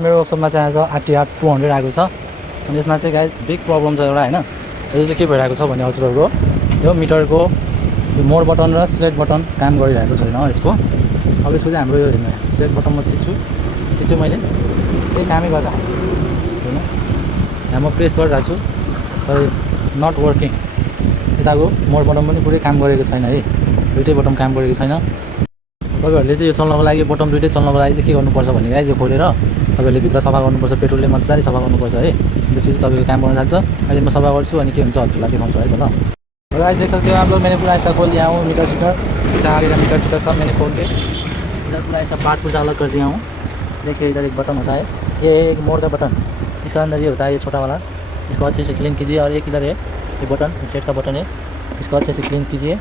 मेरो वर्कसपमा चाहिँ आज आरटीआर 200 आएको छ अनि यसमा चाहिँ गाइस बिग प्रब्लम छ एउटा हैन। यो चाहिँ के भइरहेको छ भने हजुरहरुको यो मिटरको यो मोड बटन र सिलेक्ट बटन काम गरिरहेको छैन यसको। अब यसको चाहिँ हाम्रो यो हेर्नु सिलेक्ट बटन म थिच्छु मैले केही कामै गरिरहेको हैन। यहाँ म प्रेस गरिरहेको छु तर नट वर्किङ। यताको मोड बटन पनि पुरै काम गरेको छैन है, दुईटै बटन काम गरेको छैन। तपाईहरुले चाहिँ यो चल्नको लागि बटन दुईटै चल्नको लागि चाहिँ के गर्नुपर्छ भने गाइस यो खोलेर तपाईहरुले भित्र सफा गर्नुपर्छ, पेट्रोलले मज्जाले सफा गर्नुपर्छ है। त्यसपछि तपाईको काम गर्न थाल्छ। अहिले म सफा गर्छु अनि के हुन्छ हजुरलाई देखाउँछु है त ल। गाइस देख सकते हो आप लोग, मैंने पूरा ऐसा खोल दिया हूँ मीटर शीटर, इसका आगे का मीटर शीटर सब मैंने खोल के इधर पूरा ऐसा पार्ट पूरा अलग कर दिया हूँ। देखिए इधर एक बटन होता है, ये एक मोड का बटन, इसका अंदर ये होता है ये छोटा वाला, इसको अच्छे से क्लीन कीजिए। और एक इधर है ये बटन, सेट का बटन है, इसको अच्छे से क्लीन कीजिए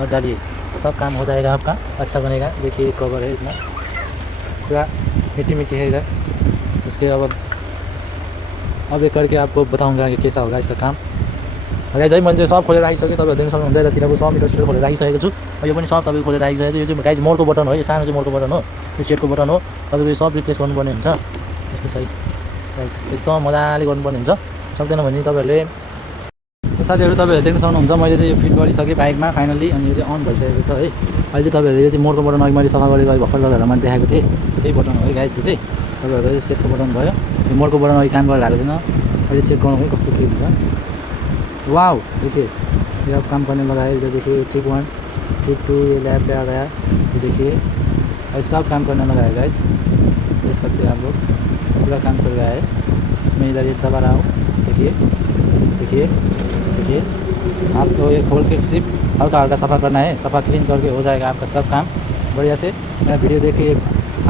और डालिए, सब काम हो जाएगा आपका, अच्छा बनेगा। देखिए कवर है इतना पूरा मिट्टी मिट्टी है इधर। इसके अब ये करके आपको बताऊंगा कि कैसा होगा इसका काम। गाइस है मैले सब खोलेर राखिसकेँ, तपाईहरु देख्न सक्नुहुन्छ यतातिरको सब मिटर सिटर खोलेर राखिसकेको छु। यो पनि सब तपाईको खोलेर राखिसकेको छु। यो चाहिँ गाइस मोडको बटन हो, यो सानो चाहिँ मोडको बटन हो, यो सेटको बटन हो। तपाईको यो सब रिप्लेस गर्नुपर्ने हुन्छ यस्तो छ गाइस, एकदम मजाले गर्नुपर्ने हुन्छ। सक्दैन भने तपाईहरुले साथीहरु तपाईहरुले देख्न सक्नुहुन्छ मैले चाहिँ यो फिट गरिसकेँ बाइकमा फाइनली। अनि यो चाहिँ अन भइसकेको छ है। अहिले चाहिँ तपाईहरुले यो चाहिँ मोडको बटन अघि मैले सफा गरेको भर्खर तपाईँहरुलाई मैले देखाएको थिएँ, त्यही बटन हो है गाइस। त्यो चाहिँ तपाईहरुले सेटको बटन भयो, यो मोडको बटन अघि काम गरिरहेको छैन। अहिले चेक गर्नु है कस्तो के हुन्छ। वाओ देखिए ये अब काम करने लगा है। इधर देखिए ट्रिप 1 ट्रिप 2 ये लैब पे आ गया, ये देखिए ऐसा सब काम करने लगा है गाइस, देख सकते हैं आप लोग पूरा काम कर रहा है। मैं इधर ये दबा रहा हूँ, देखिए देखिए देखिए। आपको ये खोल के सिर्फ हल्का हल्का सफ़ा करना है, सफ़ा क्लीन करके हो जाएगा आपका सब काम बढ़िया से। मेरा वीडियो देख के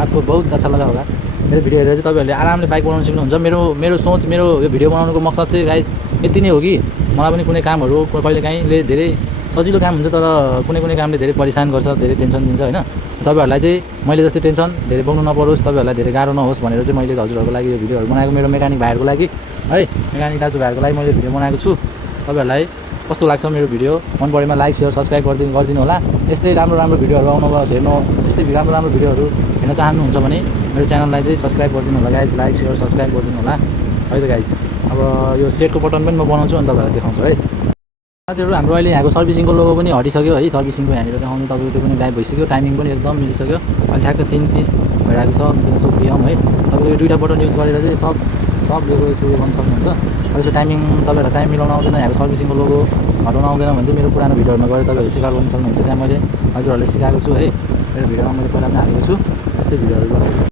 आपको बहुत अच्छा लगा होगा। मेरो भिडियो हेरेर चाहिँ तपाईहरुले आरामले बाइक बनाउन सक्नुहुन्छ। मेरो सोच, मेरो यो भिडियो बनाउनुको मकसद चाहिँ गाइस यति नै हो कि मलाई पनि कुनै कामहरू कहिलेकाहीँले धेरै सजिलो काम हुन्छ तर कुनै कामले धेरै परेशान गर्छ, धेरै टेन्सन दिन्छ हैन। तपाईहरुलाई चाहिँ मैले जस्तै टेन्सन धेरै बोक्नु नपरोस्, तपाईहरुलाई धेरै गाह्रो नहोस् भनेर चाहिँ मैले हजुरहरुको लागि यो भिडियोहरु बनाएको, मेरो मेकानिक भाइहरुको लागि है, मेकानिक दाजुभाइहरुको लागि मैले भिडियो बनाएको छु। तपाईहरुलाई कस्तो लाग्छ मेरो भिडियो, मन परेमा लाइक शेयर सब्स्क्राइब गरिदिनु होला। यस्तै राम्रो भिडियोहरु आउनुभयो हेर्नु, यस्तै राम्रो भिडियोहरु हेर्न चाहनुहुन्छ भने मेरो च्यानललाई चाहिँ सब्स्क्राइब गरिदिनु होला गाइस, लाइक शेयर सब्स्क्राइब गरिदिनु होला है त गाइस। अब यो सेटको बटन पनि म बनाउँछु अनि तपाईहरुलाई देखाउँछु है। साथीहरु हाम्रो अहिले यहाँको सर्भिसिङको लोगो पनि हटिसक्यो है, सर्भिसिङको यहाँनिर देखाउनु तपाईको त्यो पनि गायब भइसक्यो। टाइमिङ पनि एकदम मिलिसक्यो, अहिले ठ्याक्क 3:30 भइरहेको छ PM है। तपाईको यो दुईटा बटन युज गरेर चाहिँ सब लोगो यसको उयो गर्न सक्नुहुन्छ। अब यसको टाइमिङ तपाईहरुलाई टाइम मिलाउन आउँदैन, यहाँको सर्भिसिङको लोगो हटाउन आउँदैन भने चाहिँ मेरो पुरानो भिडियोहरुमा गएर तपाईहरुले चेक गर्न सक्नुहुन्छ। त्यहाँ मैले हजुरहरुलाई सिकाएको छु है, मेरो भिडियोमा मैले पहिला पनि हालेको छु, त्यस्तै भिडियोहरु बनाउँछु।